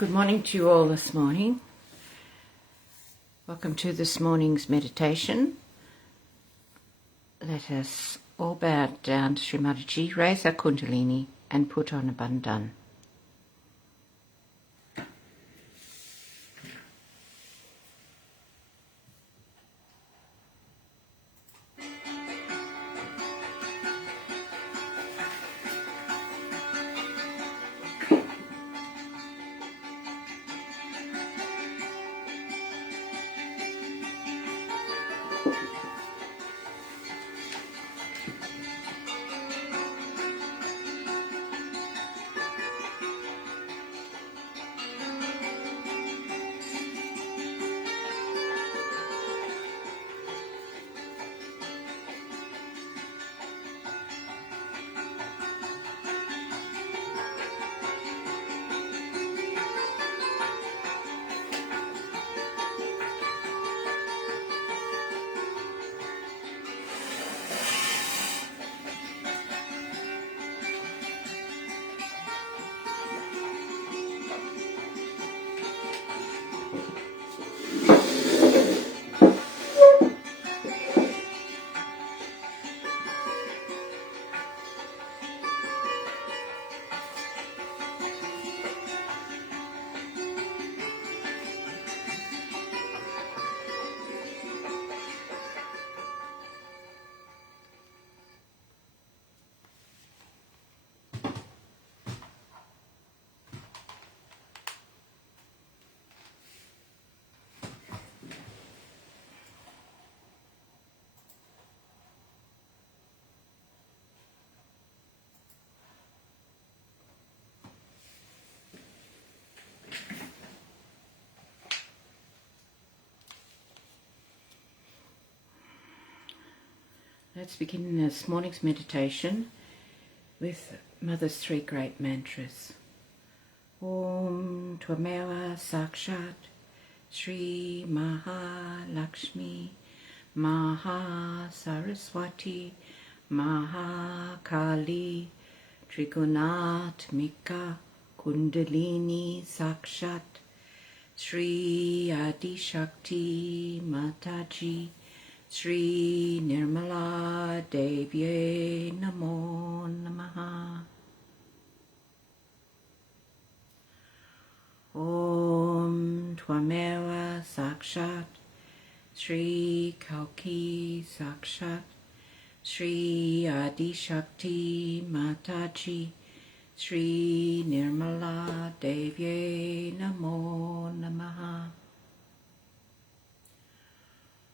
Good morning to you all this morning. Welcome to this morning's meditation. Let us all bow down to Shri Mataji, raise our kundalini and put on a bandhan. Let's begin this morning's meditation with Mother's three great mantras. Om Tvameva Sakshat Shri Mahalakshmi Maha Saraswati Mahakali Trigunatmika Kundalini Sakshat Shri Adi Shakti Mataji Shri Nirmala Devye Namo Namaha. Om Tvameva Sakshat Shri Kalki Sakshat Shri Adi Shakti Mataji Shri Nirmala Devye Namo Namaha.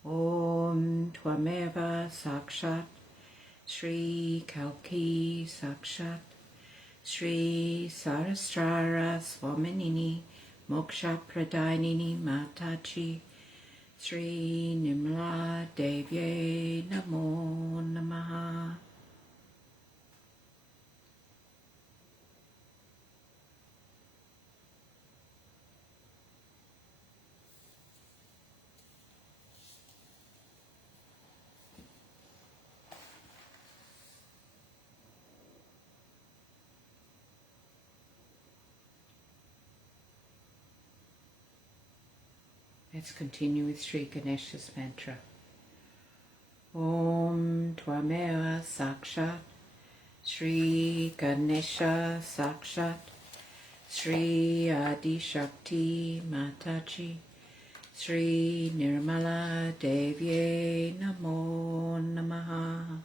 Om Tvameva Sakshat Shri Kalki Sakshat Shri Sarasrara Swaminini Moksha Pradainini Mataji Shri Nirmala Devye Namo Namaha. Let's continue with Sri Ganesha's mantra. Om Tvameva Sakshat Shri Ganesha Sakshat Shri Adi Shakti Mataji Shri Nirmala Devye Namo Namaha.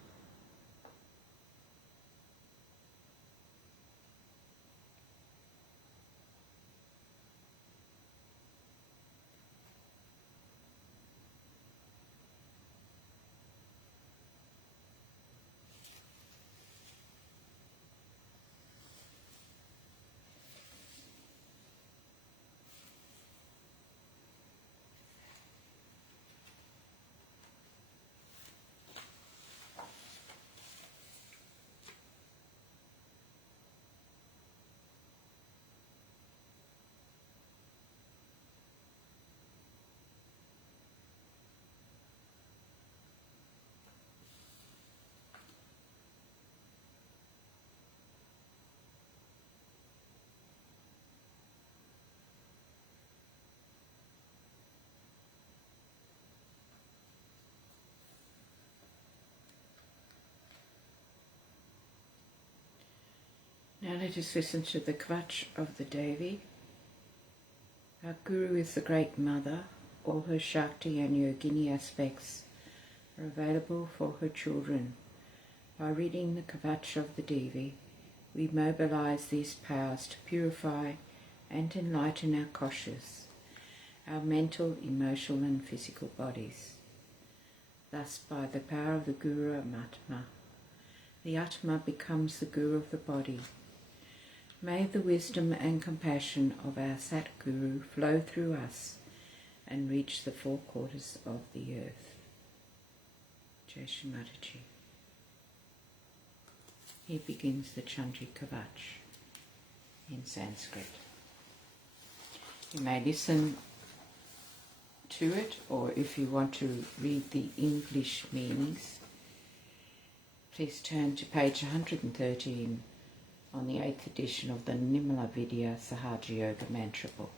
let us listen to the Kavach of the Devi. Our Guru is the Great Mother. All her Shakti and Yogini aspects are available for her children. By reading the Kavach of the Devi, we mobilize these powers to purify and enlighten our koshas, our mental, emotional and physical bodies. Thus, by the power of the Guru Atma, the Atma becomes the Guru of the body. May the wisdom and compassion of our Sat Guru flow through us and reach the four quarters of the earth. Jai Shri Mataji. Here begins the Chandri Kavach in Sanskrit. You may listen to it, or if you want to read the English meanings, please turn to page 113 on the 8th edition of the Nimala Vidya Sahaja Yoga Mantra book.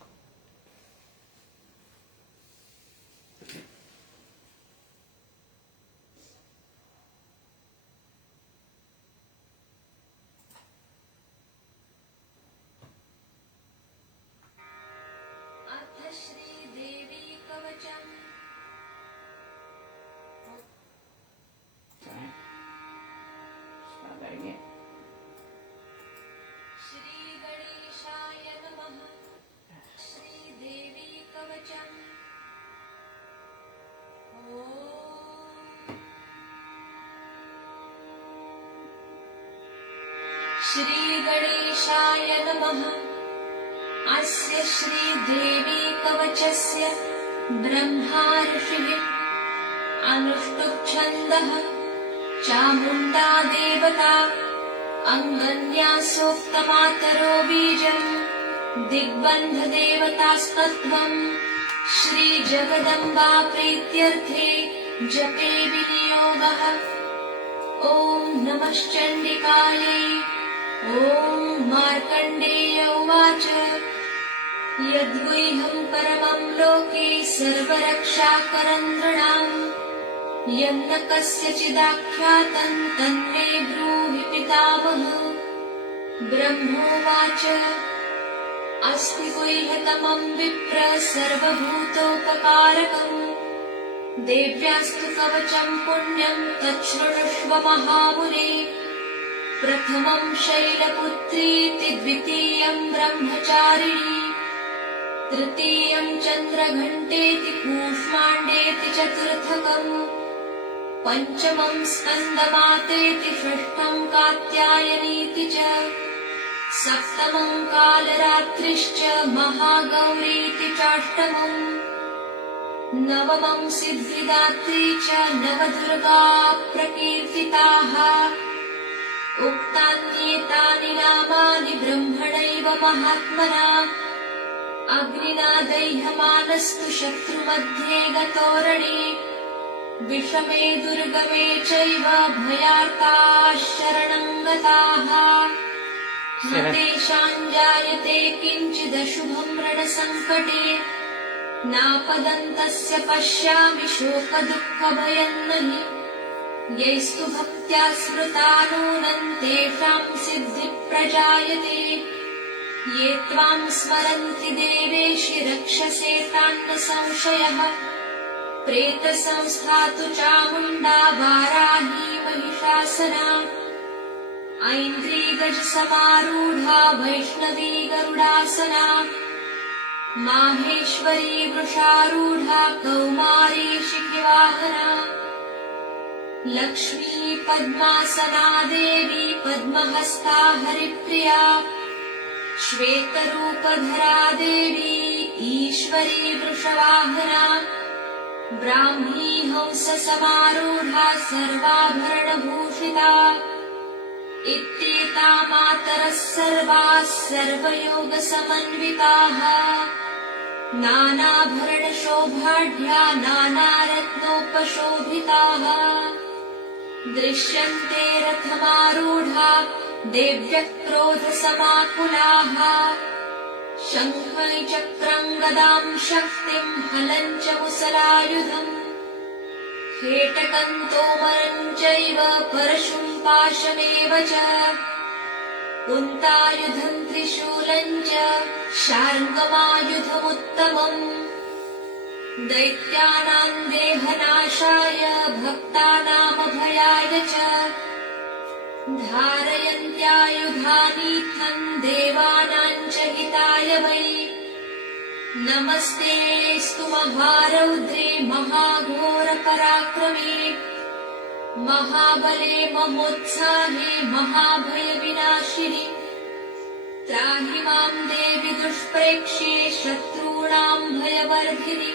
Shri गणेशाय नमः। अस्य श्रीदेवी कवचस्य ब्रह्मा ऋषिः अनुष्टुप् चामुण्डा देवता अङ्गन्यासोक्तमातरो बीजम् दिग्बन्धदेवतास्तत्त्वम् श्रीजगदम्बा प्रीत्यर्थे जपे विनियोगः। ॐ नमश्चण्डिकायै। ॐ मार्कण्डेय उवाच यद्गुह्यम् परमम् लोके सर्वरक्षाकरम् नृणाम् यन्न कस्यचिदाख्यातम् तन्मे ब्रूहि पितामहः। ब्रह्मोवाच अस्ति गुह्यतमम् विप्र सर्वभूतोपकारकम् देव्यास्तु कवचम् पुण्यम् तच्छृणुष्व महामुने। प्रथमम् शैलपुत्रीति द्वितीयम् ब्रह्मचारिणी तृतीयम् चन्द्रघण्टेति कूष्माण्डेति चतुर्थकम् पञ्चमम् स्कन्दमातेति षष्ठम् कात्यायनीति च सप्तमम् कालरात्रिश्च महागौरीति चाष्टमम् नवमम् सिद्धिदात्री च नवदुर्गा प्रकीर्तिताः। उक्तान्येतानि नामानि ब्रह्मणैव महात्मना अग्निना दह्यमानस्तु शत्रुमध्ये गतोरणे विषमे दुर्गमे चैव भयार्ताः शरणम् गताः न तेषाम् जायते किञ्चिदशुभम् रणसङ्कटे नापदन्तस्य पश्यामि शोकदुःखभयम् नहि यैस्तु भक्त्या स्मृता नूनम् तेषाम् सिद्धिप्रजायते ये त्वाम् स्मरन्ति देवेशि रक्षसे तान्न संशयः। प्रेतसंस्था तु चामुण्डा वाराही महिषासना ऐन्द्रीगजसमारूढा वैष्णवी गरुडासना माहेश्वरी वृषारूढा कौमारी शिखिवाहना लक्ष्मी पद्मासना देवी पद्महस्ता हरिप्रिया श्वेतरूपधरा देवी ईश्वरी वृषवाहना ब्राह्मी हंससमारूढा सर्वाभरणभूषिता इत्येता मातरः सर्वाः सर्वयोगसमन्विताः नानाभरणशोभाढ्या नानारत्नोपशोभिताः दृश्यन्ते रथमारूढा देव्यः क्रोधसमाकुलाः शङ्खचक्रम् गदाम् शक्तिम् हलम् च मुसलायुधम् हेटकम् तोमरम् चैव परशुम् पाशमेव च कुन्तायुधं त्रिशूलं च शार्ङ्गमायुधमुत्तमम् दैत्यानां देहनाशाय भक्तानामभयाय च धारयन्त्यायुधानीथं देवानां च हिताय वै नमस्तेऽस्तु महारौद्रे महाघोरपराक्रमे महाबले महोत्साहे महाभयविनाशिनि त्राहि मां देवि दुष्प्रेक्ष्ये शत्रूणां भयवर्धिनि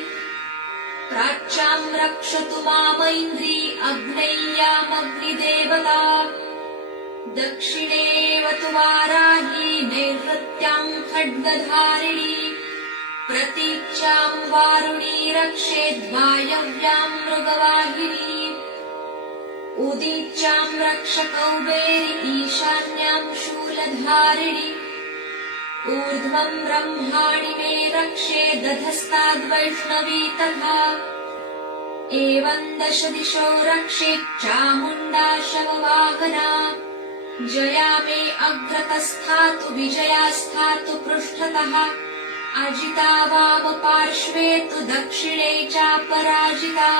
प्राच्यां रक्षतु मामैन्द्री अग्नेयामग्निदेवता दक्षिणेव तु वाराही नैऋत्यां खड्गधारिणी प्रतीच्यां वारुणी रक्षेद्वायव्यां मृगवाहिनी उदीच्यां रक्ष कौबेरी ईशान्यां शूलधारिणी ऊर्ध्वं ब्रह्माणि मे रक्षे दधस्ताद्वैष्णवी तथा एवं दश दिशो रक्षे चामुण्डा शववाहना जया मे अग्रतस्थातु विजया स्थातु पृष्ठतः अजिता वामपार्श्वे तु दक्षिणे चापराजिता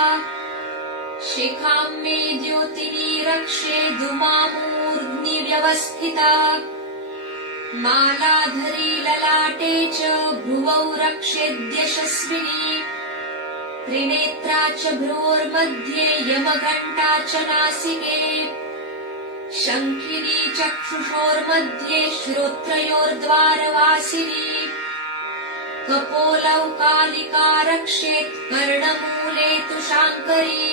शिखां मे द्योतिनी रक्षे धूमामूर्ध्नि व्यवस्थिता मालाधरी ललाटे च भ्रुवौ रक्षेद्यशस्विनी त्रिनेत्रा च भ्रोर्मध्ये यमघण्टा च नासिके शङ्खिनी चक्षुषोर्मध्ये श्रोत्रयोर्द्वारवासिनी कपोलौ कालिका रक्षेत् कर्णमूले तु शाङ्करी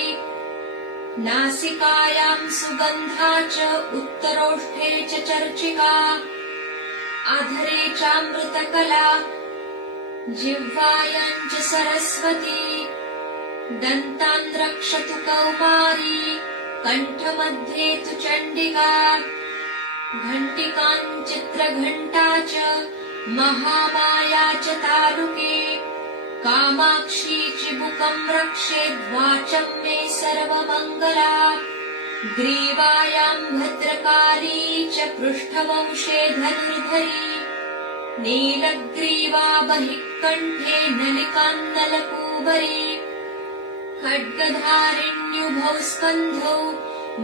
नासिकायां सुगन्धा च उत्तरोष्ठे च चर्चिका अधरे चामृतकला जिह्वायां च सरस्वती दन्तान् रक्षतु कौमारी कण्ठमध्ये तु चण्डिका घण्टिकां चित्रघण्टा च महामाया च तालुके कामाक्षी चिबुकं रक्षेद्वाचं मे सर्वमङ्गला ग्रीवायां भद्रकाली च पृष्ठवंशे धनुर्धरी नीलग्रीवा बहिः कण्ठे नलिकान्नलकूबरी खड्गधारिण्युभौ स्कन्धौ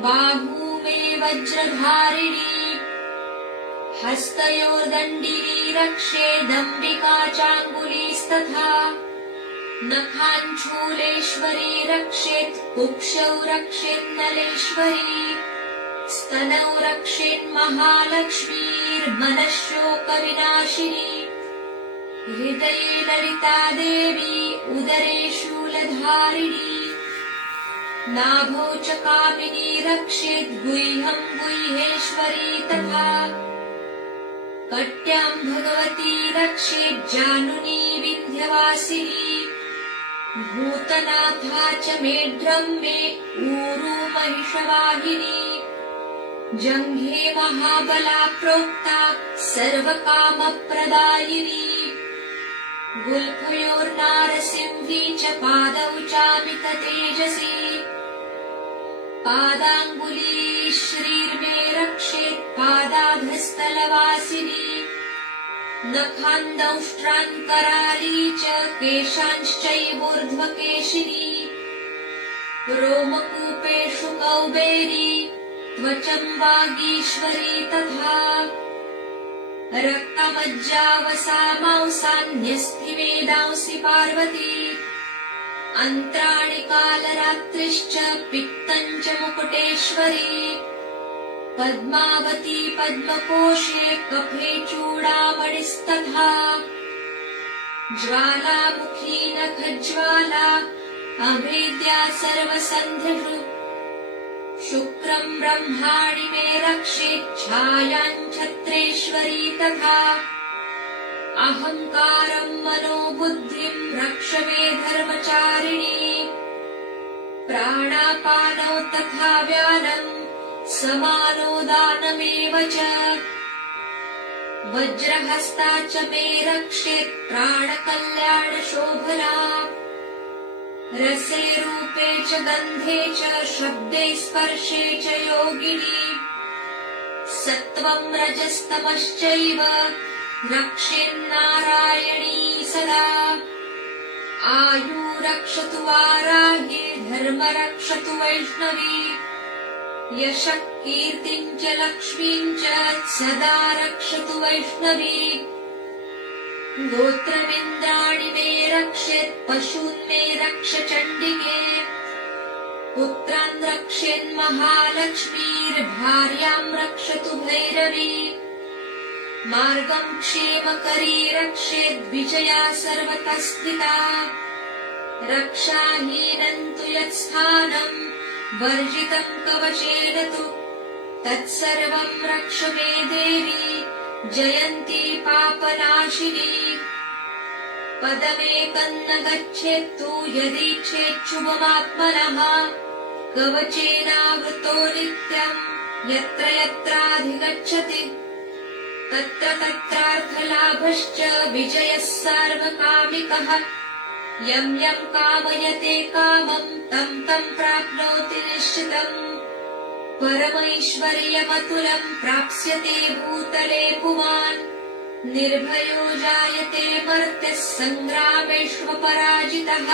बाहू मे वज्रधारिणी हस्तयोर्दण्डिनी रक्षेदम्बिका चाङ्गुलीस्तथा नखाञ्चूलेश्वरी रक्षेत् कुक्षौ रक्षेन्नलेश्वरी स्तनौ रक्षेन्महालक्ष्मीर्मनःशोकविनाशिनी हृदये ललिता देवी उदरे शूलधारिणी नाभौ च कामिनी रक्षेद्गुह्यं गुह्येश्वरी तथा कट्यां भगवती रक्षेज्जानुनी विन्ध्यवासिनी भूतनाथा च मेढ्रं मे ऊरू महिषवाहिनी जङ्घे महाबला प्रोक्ता सर्वकामप्रदायिनी गुल्फयोर्नारसिंही च पादौ चामिततेजसी पादाङ्गुली श्रीर्मे रक्षेत् पादाभस्तलवासिनी नखान्दौष्ट्रान्कराली च केशांश्चैवोर्ध्वकेशिनी रोमकूपेषु कौबेरी त्वचं वागीश्वरी तथा रक्तमज्जावसामांसान्यस्थिवेदांसि पार्वती अन्त्राणि कालरात्रिश्च पित्तं च मुकुटेश्वरी पद्मावती पद्मकोशे कफे चूडामणिस्तथा ज्वालामुखी नखज्वाला अभेद्या सर्वसन्धिषु शुक्रं ब्रह्माणि मे रक्षेच्छायां छत्रेश्वरी तथा अहङ्कारं मनोबुद्धिं रक्ष मे धर्मचारिणी प्राणापानौ तथा व्यानं समानो दानमेव च वज्रहस्ता च मे रक्षेत् प्राणकल्याणशोभना रसे रूपे च गन्धे च शब्दे स्पर्शे च योगिनी सत्त्वं रजस्तमश्चैव रक्षेन्नारायणी सदा। आयु रक्षतु वाराही धर्म रक्षतु वैष्णवी। यशः कीर्तिं च लक्ष्मीं च सदा रक्षतु वैष्णवी। गोत्रमिन्द्राणि मे रक्षेत् पशून् मे रक्ष चण्डिके। पुत्रान् रक्षेन्महालक्ष्मीर्भार्यां रक्षतु भैरवी। मार्गं क्षेमकरी रक्षेद्विजया सर्वतः स्थिता। रक्षाहीनं तु यत्स्थानं वर्जितं कवचेन तु तत्सर्वं रक्ष मे देवी जयन्ती पापनाशिनी। पदमेकं न गच्छेत्तु यदीच्छेच्छुभमात्मनः कवचेनावृतो नित्यं यत्र यत्राधिगच्छति तत्र तत्रार्थलाभश्च विजयः सार्वकामिकः। यं यं कामयते कामं तं तं प्राप्नोति निश्चितम्। परमैश्वर्यमतुलं प्राप्स्यते भूतले पुमान्। निर्भयो जायते मर्त्यः सङ्ग्रामेष्वपराजितः।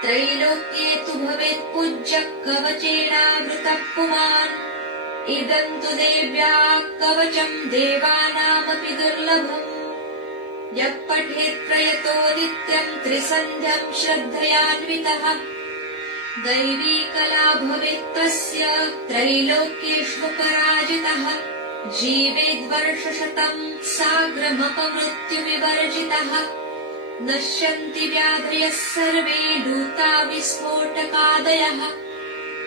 त्रैलोक्ये तु भवेत् पूज्यः कवचेनावृतः पुमान्। इदं तु देव्याः कवचं देवानामपि दुर्लभम्। यः पठेत् प्रयतो नित्यं त्रिसन्ध्यं श्रद्धयान्वितः दैवी कला भवेत् तस्य त्रैलोक्येष्वपराजितः। जीवेद्वर्षशतं साग्रमपमृत्युविवर्जितः। नश्यन्ति व्याधयः सर्वे दूता विस्फोटकादयः।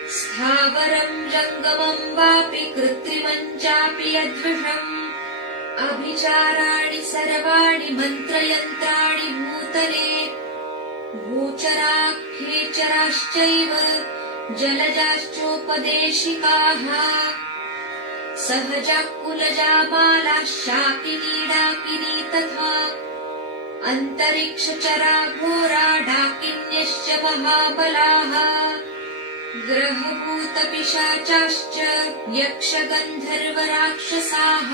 स्थावरं जङ्गमं वापि कृत्रिमं चापि यद्विषम्। अभिचाराणि सर्वाणि मन्त्रयन्त्राणि भूतले। भूचराः खेचराश्चैव जलजाश्चोपदेशिकाः। सहजा कुलजा माला शाकिनी डाकिनी तथा। अन्तरिक्षचरा घोरा डाकिन्यश्च महाबलाः। ग्रहभूतपिशाचाश्च यक्षगन्धर्वराक्षसाः।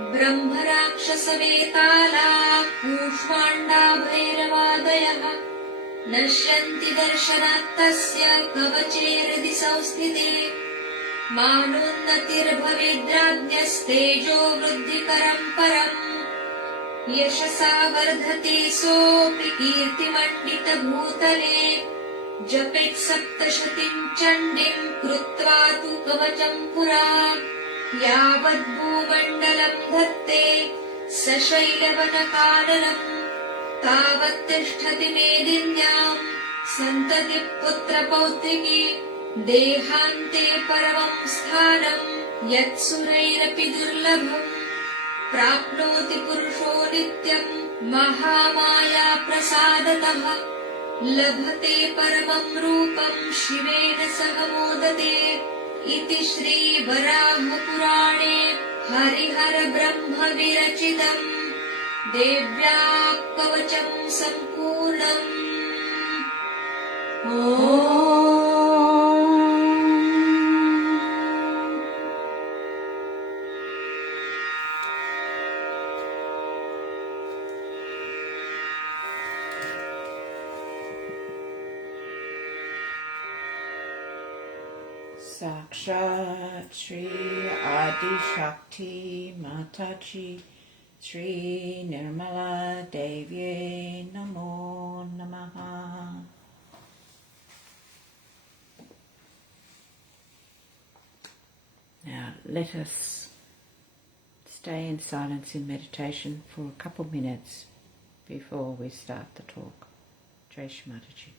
ब्रह्मराक्षसवेताला कूष्माण्डा भैरवादयः। नश्यन्ति दर्शनात् तस्य कवचे हृदि संस्थिते। मानोन्नतिर्भवेद्राज्ञस्तेजो वृद्धिकरं परम्। यशसा वर्धते सोऽपि कीर्तिमण्डितभूतले। जपेत् सप्तशतीं चण्डीं कृत्वा तु कवचं पुरा। यावद्भूमण्डलं धत्ते सशैलवनकाननम् तावत् तिष्ठति मेदिन्यां सन्ततिः पुत्रपौत्रिकी। देहान्ते परमं स्थानं यत्सुरैरपि दुर्लभम्। प्राप्नोति पुरुषो नित्यं महामाया प्रसादतः। लभते परमं रूपं शिवेन सह मोदते। इति श्रीवराहपुराणे हरिहरब्रह्मविरचितम् देव्याः कवचं सम्पूर्णम्। ॐ Sakshat Shri Adi Shakti Mataji Shri Nirmala Devi Namo Namaha. Now let us stay in silence in meditation for a couple minutes before we start the talk. Jai Shri Mataji.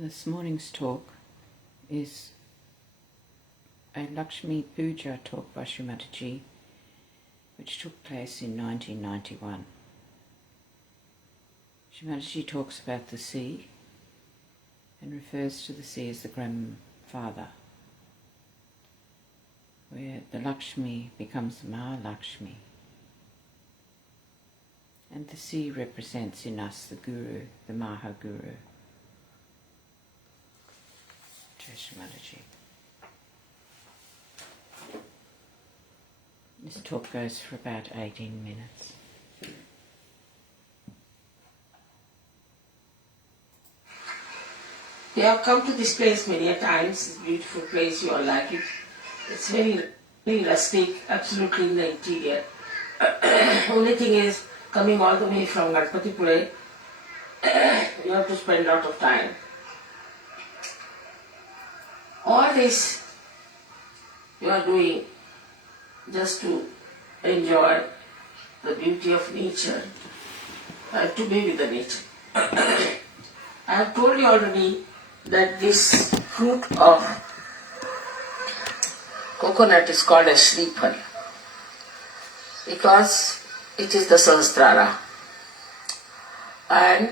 This morning's talk is a Lakshmi Puja talk by Shri Mataji, which took place in 1991. Shri Mataji talks about the sea and refers to the sea as the grandfather, where the Lakshmi becomes the Mahalakshmi. And the sea represents in us the Guru, the Mahaguru. Jai Shri Mataji. This talk goes for about 18 minutes. We have come to this place many a times. It's a beautiful place, you all like it. It's very, very rustic, absolutely in the interior. Only thing is, coming all the way from Ganpatipure, you have to spend a lot of time. All this you are doing just to enjoy the beauty of nature and to be with the nature. I have told you already that this fruit of coconut is called as Shri Mataji because it is the Sahasrara. And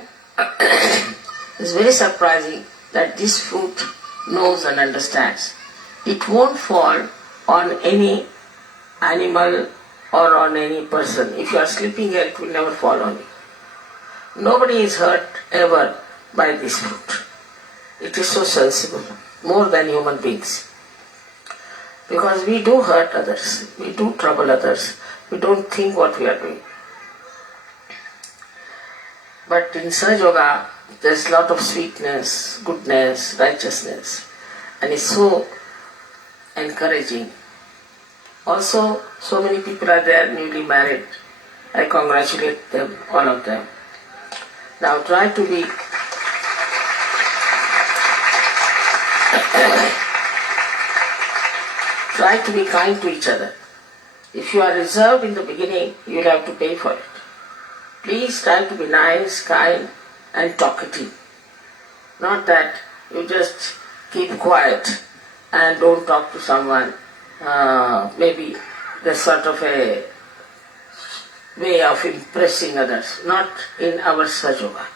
it's very surprising that this fruit knows and understands. It won't fall on any animal or on any person. If you are sleeping here, it will never fall on you. Nobody is hurt ever by this fruit. It is so sensible, more than human beings. Because we do hurt others, we do trouble others, we don't think what we are doing. But in Sahaja Yoga, there's a lot of sweetness, goodness, righteousness, and it's so encouraging. Also, so many people are there newly married. I congratulate them, all of them. Now try to be kind to each other. If you are reserved in the beginning, you will have to pay for it. Please try to be nice, kind and talkative. Not that you just keep quiet and don't talk to someone. Maybe there's sort of a way of impressing others. Not in our Sahaja Yoga.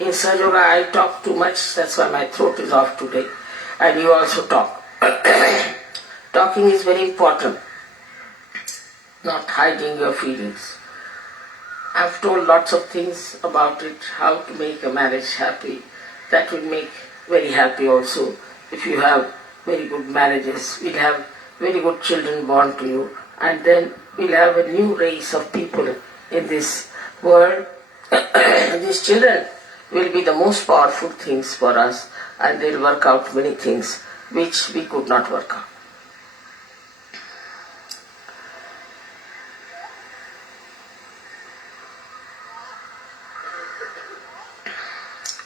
In Sahaja Yoga I talk too much, that's why my throat is off today. And you also talk. Talking is very important. Not hiding your feelings. I've told lots of things about it, how to make a marriage happy. That will make very happy also. If you have very good marriages, we'll have very good children born to you, and then we'll have a new race of people in this world. These children will be the most powerful things for us, and they'll work out many things which we could not work out.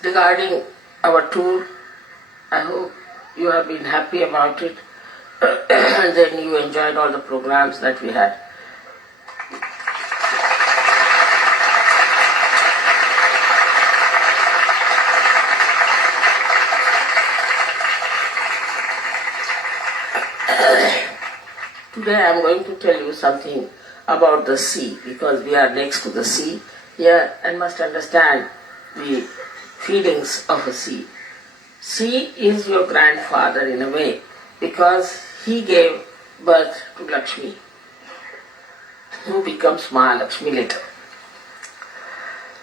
Regarding our tour, I hope you have been happy about it and then you enjoyed all the programs that we had. Today I am going to tell you something about the sea because we are next to the sea here and must understand the feelings of a sea. Sea is your grandfather in a way because he gave birth to Lakshmi, who becomes Mahalakshmi later.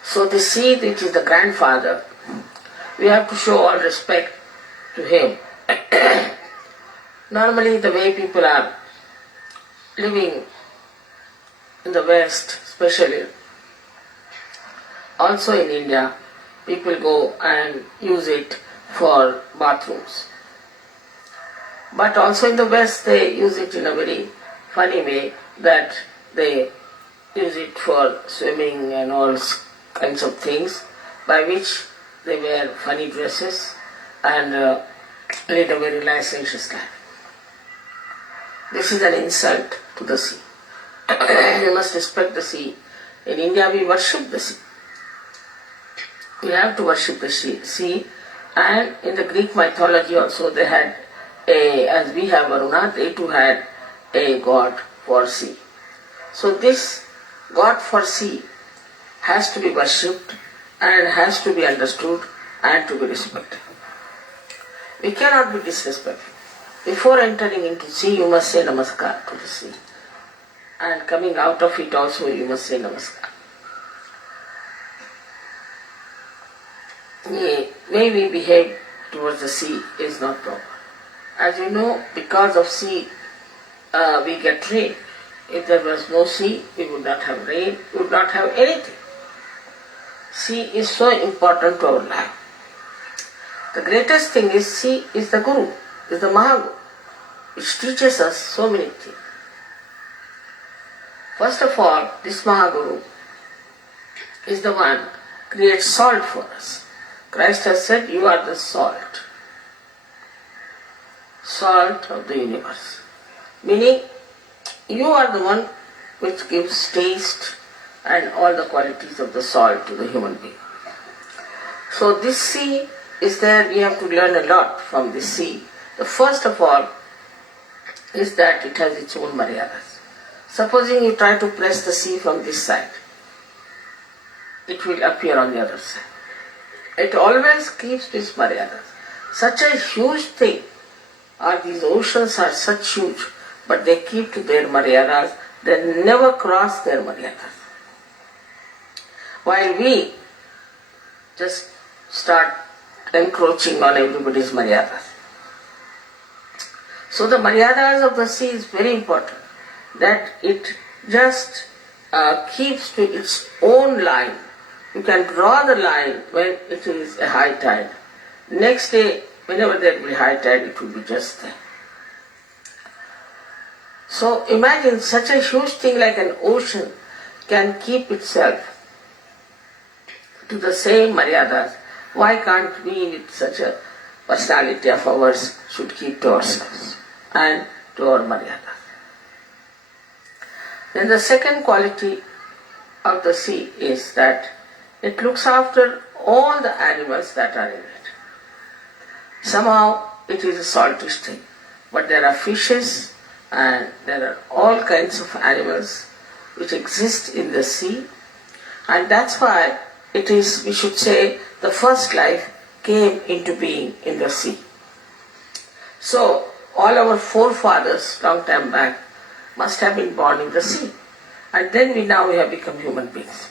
So the sea, which is the grandfather, we have to show all respect to him. Normally the way people are living in the West, especially, also in India, people go and use it for bathrooms. But also in the West they use it in a very funny way that they use it for swimming and all kinds of things by which they wear funny dresses and lead a very licentious life. This is an insult to the sea. We must respect the sea. In India we worship the sea. We have to worship the sea And in the Greek mythology also they had as we have Varuna, they too had a god for sea. So this god for sea has to be worshipped and has to be understood and to be respected. We cannot be disrespectful. Before entering into sea, you must say namaskar to the sea. And coming out of it also, you must say namaskar. The way we behave towards the sea is not proper. As you know, because of sea, we get rain. If there was no sea, we would not have rain, we would not have anything. Sea is so important to our life. The greatest thing is sea is the Guru, is the Mahaguru, which teaches us so many things. First of all, this Mahaguru is the one who creates salt for us. Christ has said, you are the salt. Salt of the universe. Meaning, you are the one which gives taste and all the qualities of the salt to the human being. So this sea is there, we have to learn a lot from this sea. The first of all is that it has its own maryadas. Supposing you try to press the sea from this side, it will appear on the other side. It always keeps its maryadas. Such a huge thing, or these oceans are such huge, but they keep to their maryadas, they never cross their maryadas. While we just start encroaching on everybody's maryadas. So the maryadas of the sea is very important, that it just keeps to its own line. You can draw the line when it is a high tide. Next day, whenever there will be high tide, it will be just there. So imagine such a huge thing like an ocean can keep itself to the same maryadas. Why can't we with such a personality of ours should keep to ourselves and to our maryadas? Then the second quality of the sea is that it looks after all the animals that are in it. Somehow it is a saltish thing, but there are fishes and there are all kinds of animals which exist in the sea, and that's why it is, we should say, the first life came into being in the sea. So all our forefathers long time back must have been born in the sea, and then we have become human beings.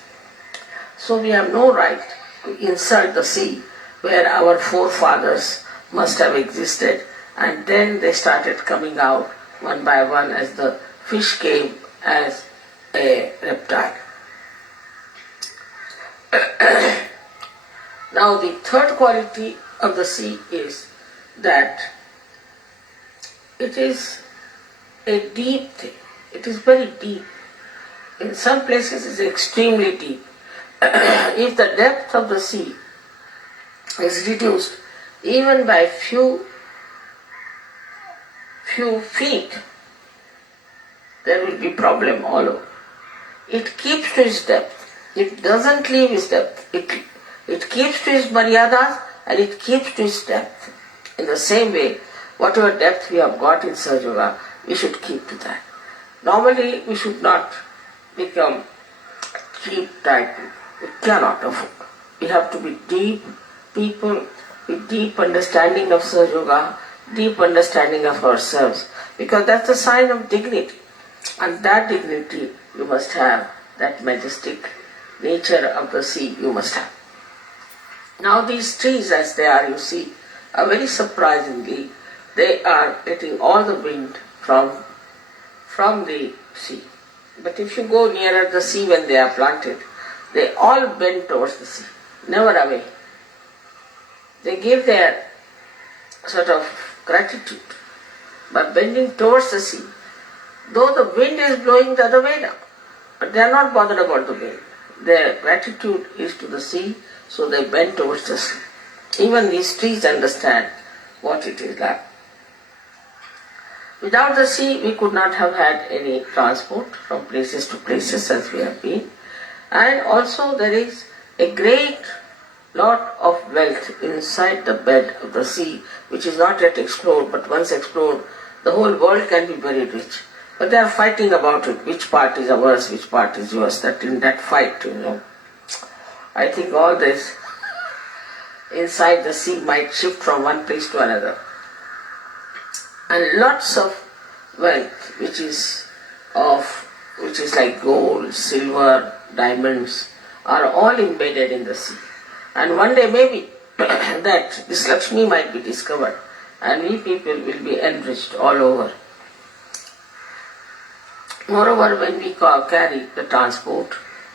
So we have no right to insult the sea where our forefathers must have existed, and then they started coming out one by one as the fish came as a reptile. Now the third quality of the sea is that it is a deep thing. It is very deep. In some places it is extremely deep. If the depth of the sea is reduced even by few feet, there will be problem all over. It keeps to its depth. It doesn't leave its depth. It keeps to its maryadas and it keeps to its depth. In the same way, whatever depth we have got in Sahaja, we should keep to that. Normally, we should not become cheap type people. We cannot afford. We have to be deep people with deep understanding of Sahaja, deep understanding of ourselves, because that's a sign of dignity. And that dignity you must have, that majestic nature of the sea you must have. Now these trees as they are, you see, are very surprisingly, they are getting all the wind from the sea. But if you go nearer the sea when they are planted, they all bend towards the sea, never away. They give their sort of gratitude by bending towards the sea, though the wind is blowing the other way now. But they are not bothered about the wind. Their gratitude is to the sea, so they bend towards the sea. Even these trees understand what it is like. Without the sea, we could not have had any transport from places to places as we have been. And also there is a great lot of wealth inside the bed of the sea, which is not yet explored, but once explored, the whole world can be very rich. But they are fighting about it, which part is ours, which part is yours, that in that fight, I think all this inside the sea might shift from one place to another. And lots of wealth, which is like gold, silver, diamonds, are all embedded in the sea. And one day maybe that this Lakshmi might be discovered and we people will be enriched all over. Moreover, when we carry the transport,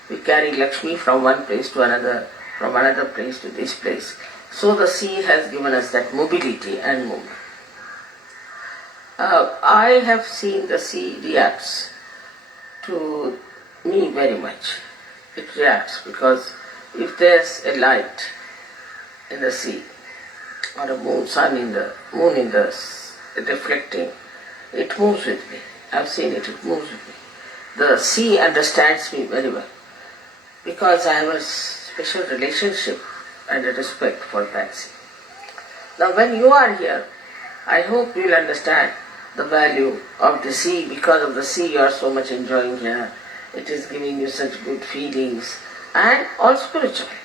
we carry Lakshmi from one place to another, from another place to this place. So the sea has given us that mobility and movement. I have seen the sea reacts to me very much. It reacts because if there's a light in the sea or a moon in the reflecting, it moves with me. I've seen it, it moves with me. The sea understands me very well because I have a special relationship and a respect for that sea. Now when you are here, I hope you will understand the value of the sea. Because of the sea you are so much enjoying here. It is giving you such good feelings and all spirituality.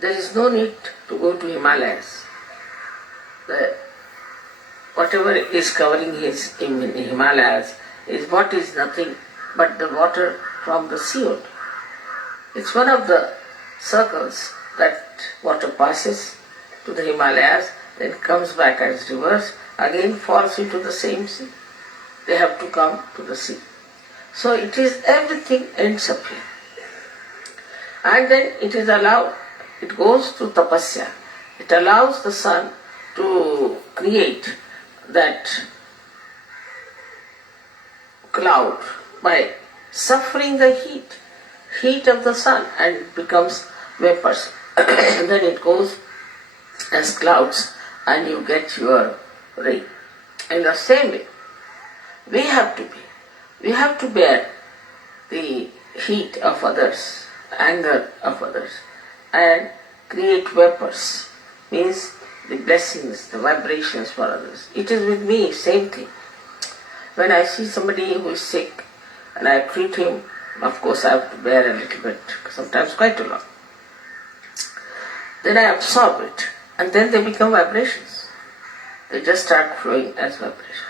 There is no need to go to Himalayas. Whatever is covering his Himalayas is what is nothing but the water from the sea only. It's one of the circles that water passes to the Himalayas, then comes back as rivers, again falls into the same sea. They have to come to the sea. So it is, everything ends up here. And then it is allowed, it goes to tapasya. It allows the sun to create that cloud by suffering the heat of the sun, and it becomes vapors. And then it goes as clouds and you get your rain. In the same way, we have to bear the heat of others, anger of others, and create vapors, means the blessings, the vibrations for others. It is with me, same thing. When I see somebody who is sick and I treat him, of course I have to bear a little bit, sometimes quite a lot. Then I absorb it, and then they become vibrations. They just start flowing as vibrations.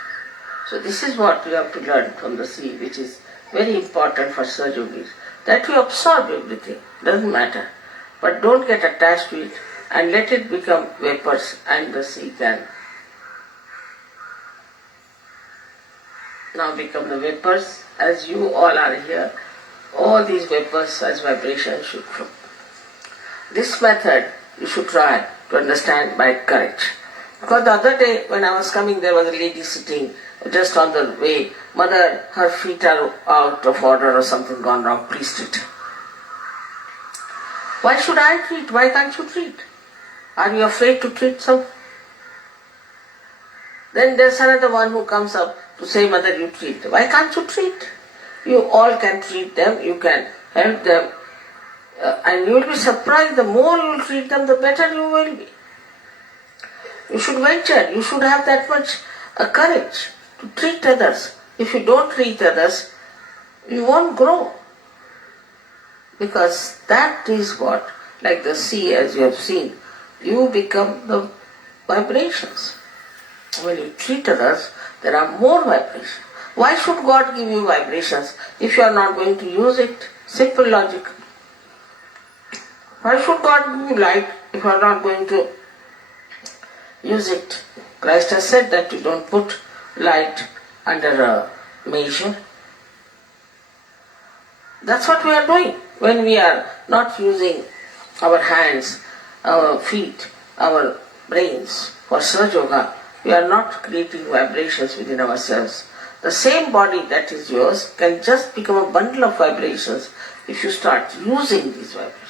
So this is what we have to learn from the sea, which is very important for Sahaja Yogis, that we absorb everything, doesn't matter, but don't get attached to it and let it become vapors, and the sea can now become the vapors. As you all are here, all these vapors as vibrations should flow. This method you should try to understand by courage. Because the other day when I was coming, there was a lady sitting just on the way. Mother, her feet are out of order or something gone wrong, please treat. Why should I treat? Why can't you treat? Are you afraid to treat some? Then there's another one who comes up to say, Mother, you treat. Why can't you treat? You all can treat them, you can help them, and you will be surprised. The more you will treat them, the better you will be. You should venture, you should have that much courage to treat others. If you don't treat others, you won't grow. Because that is what, like the sea as you have seen, you become the vibrations. When you treat others, there are more vibrations. Why should God give you vibrations if you are not going to use it? Simple logic. Why should God give you light if you are not going to use it? Christ has said that you don't put light under a measure. That's what we are doing when we are not using our hands, our feet, our brains for Sahaja Yoga. We are not creating vibrations within ourselves. The same body that is yours can just become a bundle of vibrations if you start using these vibrations.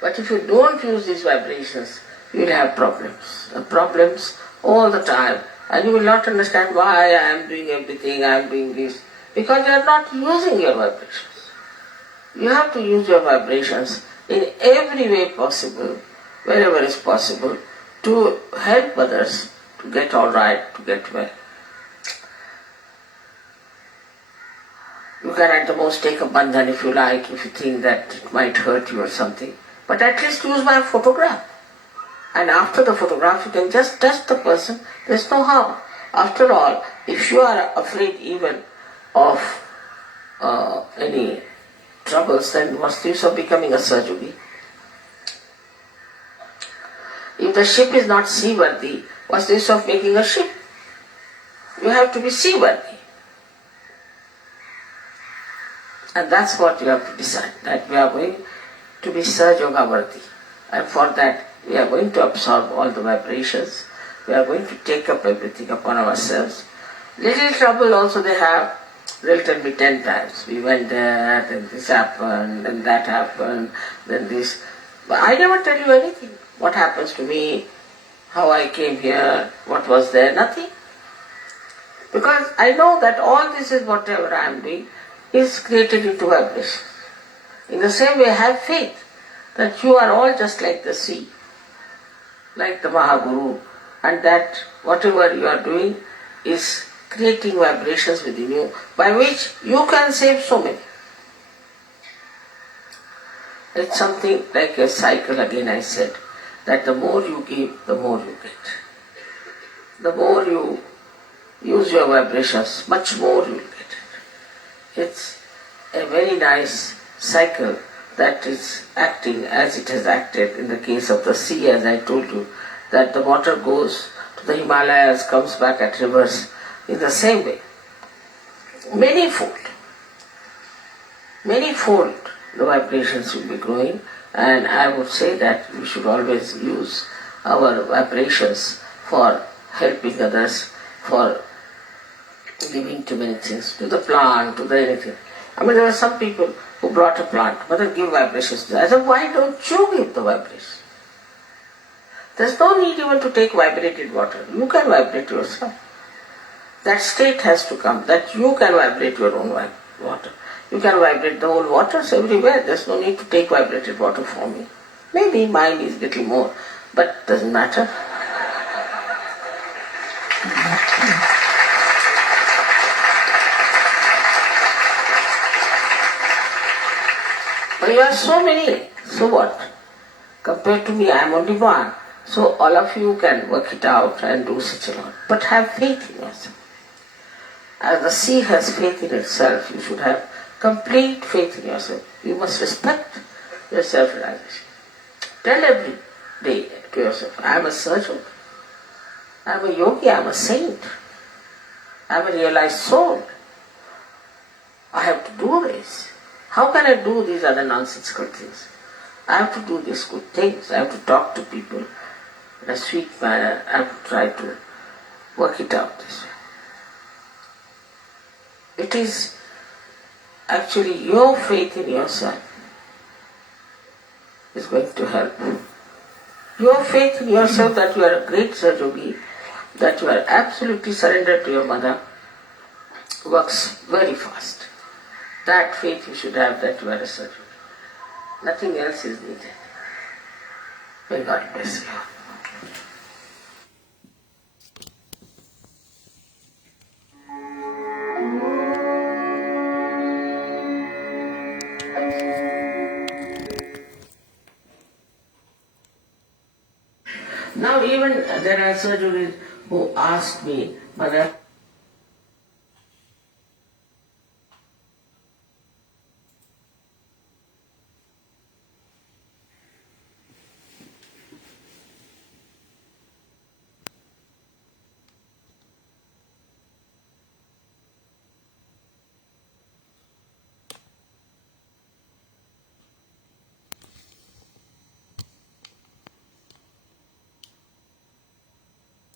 But if you don't use these vibrations, you will have problems all the time, and you will not understand why I am doing everything, I am doing this, because you are not using your vibrations. You have to use your vibrations in every way possible, wherever is possible, to help others to get all right, to get well. You can at the most take a bandhan if you like, if you think that it might hurt you or something. But at least use my photograph. And after the photograph, you can just touch the person. There's no harm. After all, if you are afraid even of any troubles, then what's the use of becoming a surgery? If the ship is not seaworthy, what's the use of making a ship? You have to be seaworthy. And that's what you have to decide, that we are going to be Sahaja. And for that, we are going to absorb all the vibrations. We are going to take up everything upon ourselves. Little trouble also they have. They'll tell me 10 times. We went there, then this happened, then that happened, then this. But I never tell you anything. What happens to me, how I came here, what was there, nothing. Because I know that all this is whatever I am doing is created into vibration. In the same way, have faith that you are all just like the sea, like the Mahaguru, and that whatever you are doing is creating vibrations within you by which you can save so many. It's something like a cycle, again I said, that the more you give, the more you get. The more you use your vibrations, much more you will get. It's a very nice cycle that is acting as it has acted in the case of the sea, as I told you, that the water goes to the Himalayas, comes back at rivers in the same way. Manyfold the vibrations will be growing, and I would say that we should always use our vibrations for helping others, for giving to many things, to the plant, to the anything. I mean, there are some people who brought a plant, but they give vibrations to that. I said, why don't you give the vibration? There's no need even to take vibrated water. You can vibrate yourself. That state has to come, that you can vibrate your own water. You can vibrate the whole waters everywhere. There's no need to take vibrated water from me. Maybe mine is little more, but doesn't matter. But you are so many, so what? Compared to me, I am only one. So all of you can work it out and do such a lot. But have faith in yourself. As the sea has faith in itself, you should have complete faith in yourself. You must respect your self-realization. Tell every day to yourself, I am a surgeon. I am a yogi, I am a saint. I am a realized soul. I have to do this. How can I do these other nonsensical things? I have to do these good things. I have to talk to people in a sweet manner. I have to try to work it out this way. It is actually your faith in yourself is going to help. Your faith in yourself that you are a great Sahaja, that you are absolutely surrendered to your mother, works very fast. That faith you should have that you are a Sahaja. Nothing else is needed. May God bless you. Now even there are surgeries who asked me, Mother,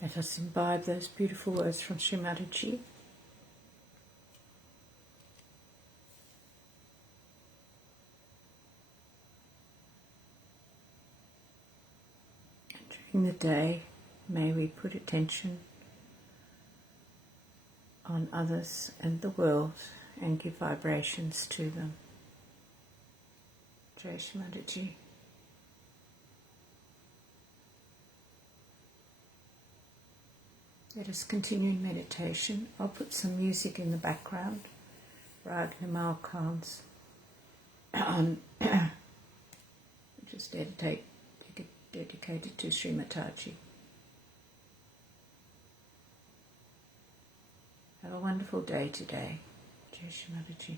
let us imbibe those beautiful words from Shri Mataji. During the day, may we put attention on others and the world and give vibrations to them. Jai Shri Mataji. Let us continue in meditation. I'll put some music in the background. Rag Nimal Khan's which is dedicated to Shri Mataji. Have a wonderful day today. Jai Shri Mataji.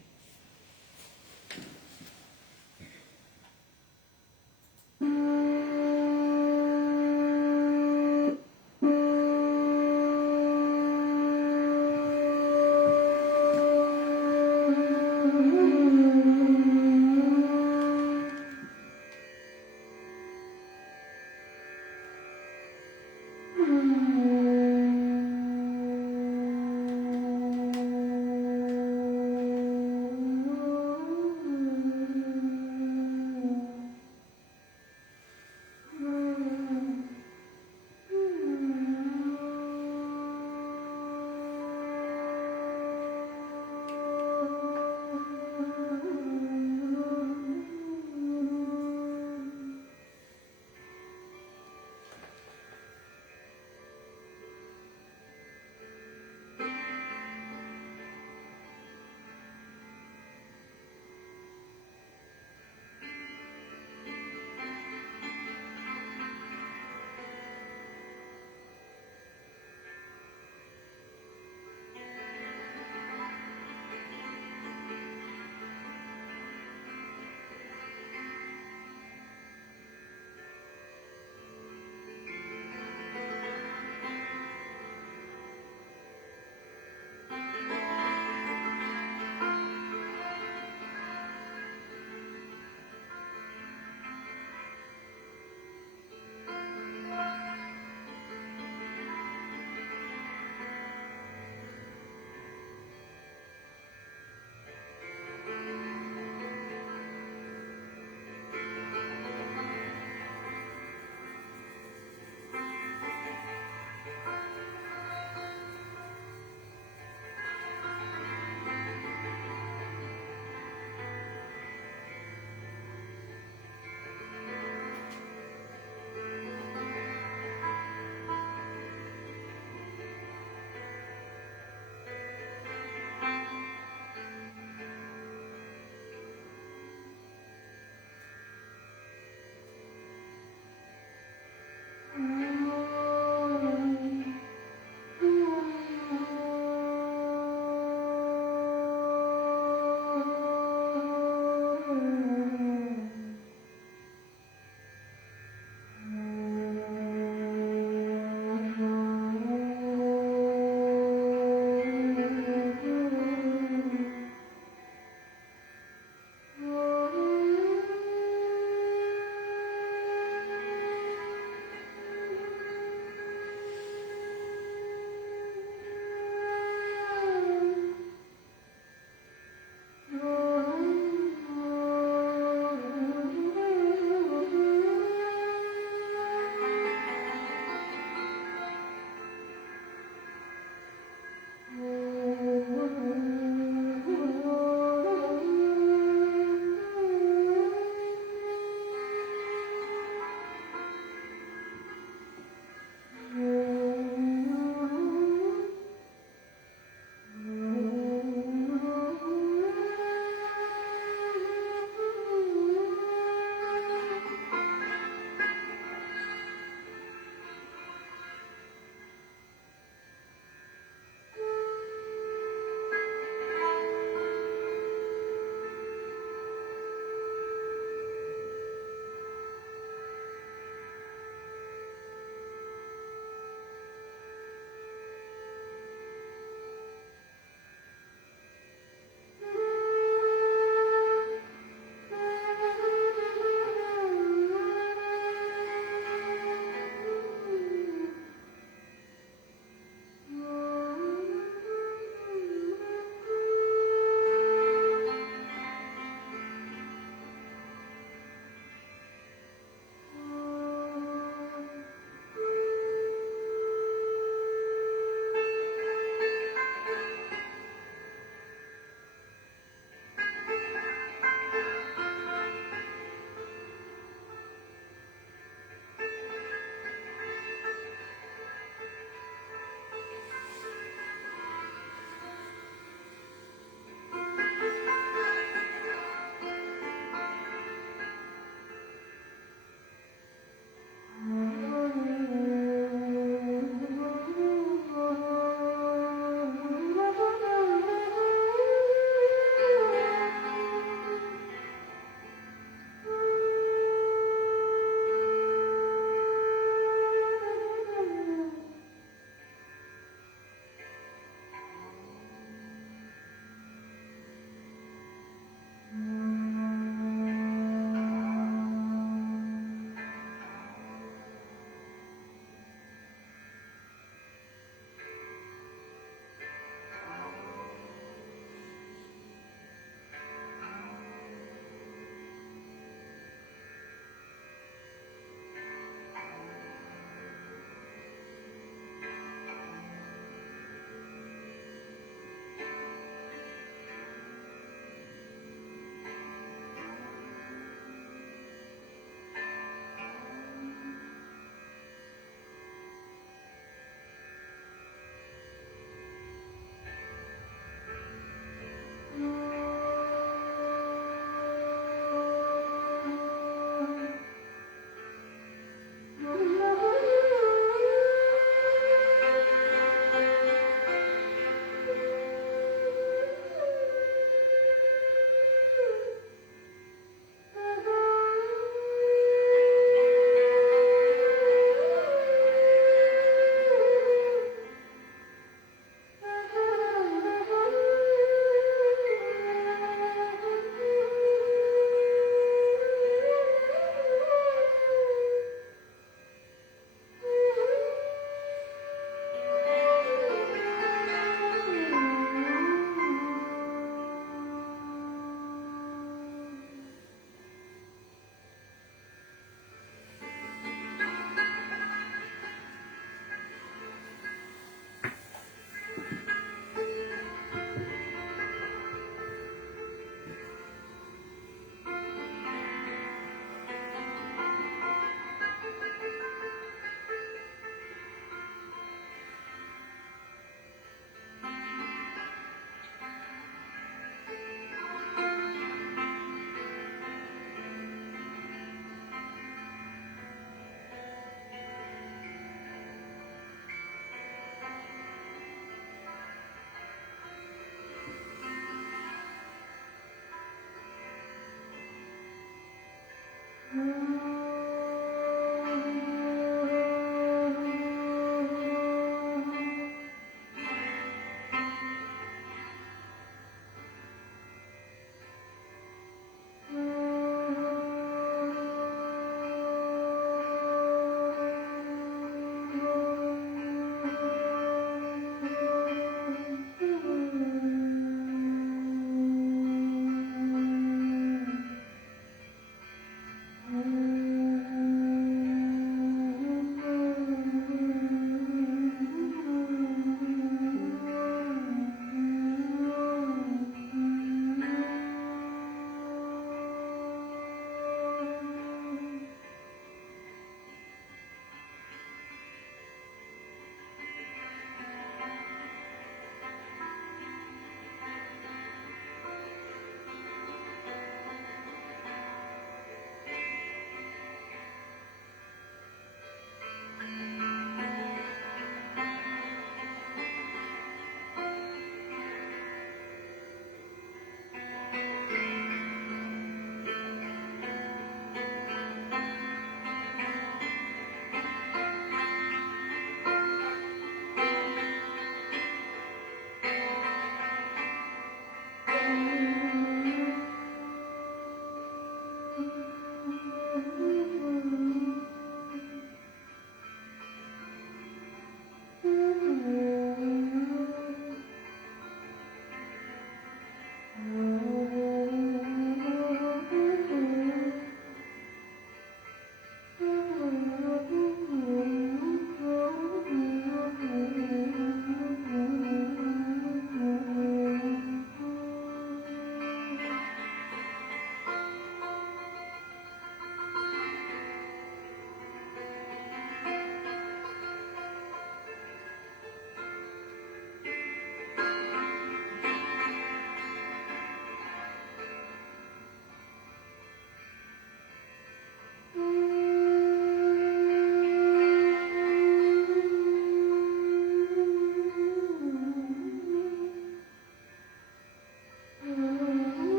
Mm-hmm.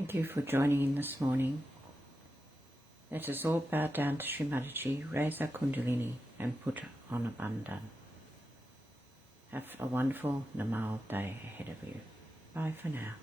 Thank you for joining in this morning. Let us all bow down to Shri Mataji, raise our Kundalini and put on a bandhan. Have a wonderful Namal day ahead of you. Bye for now.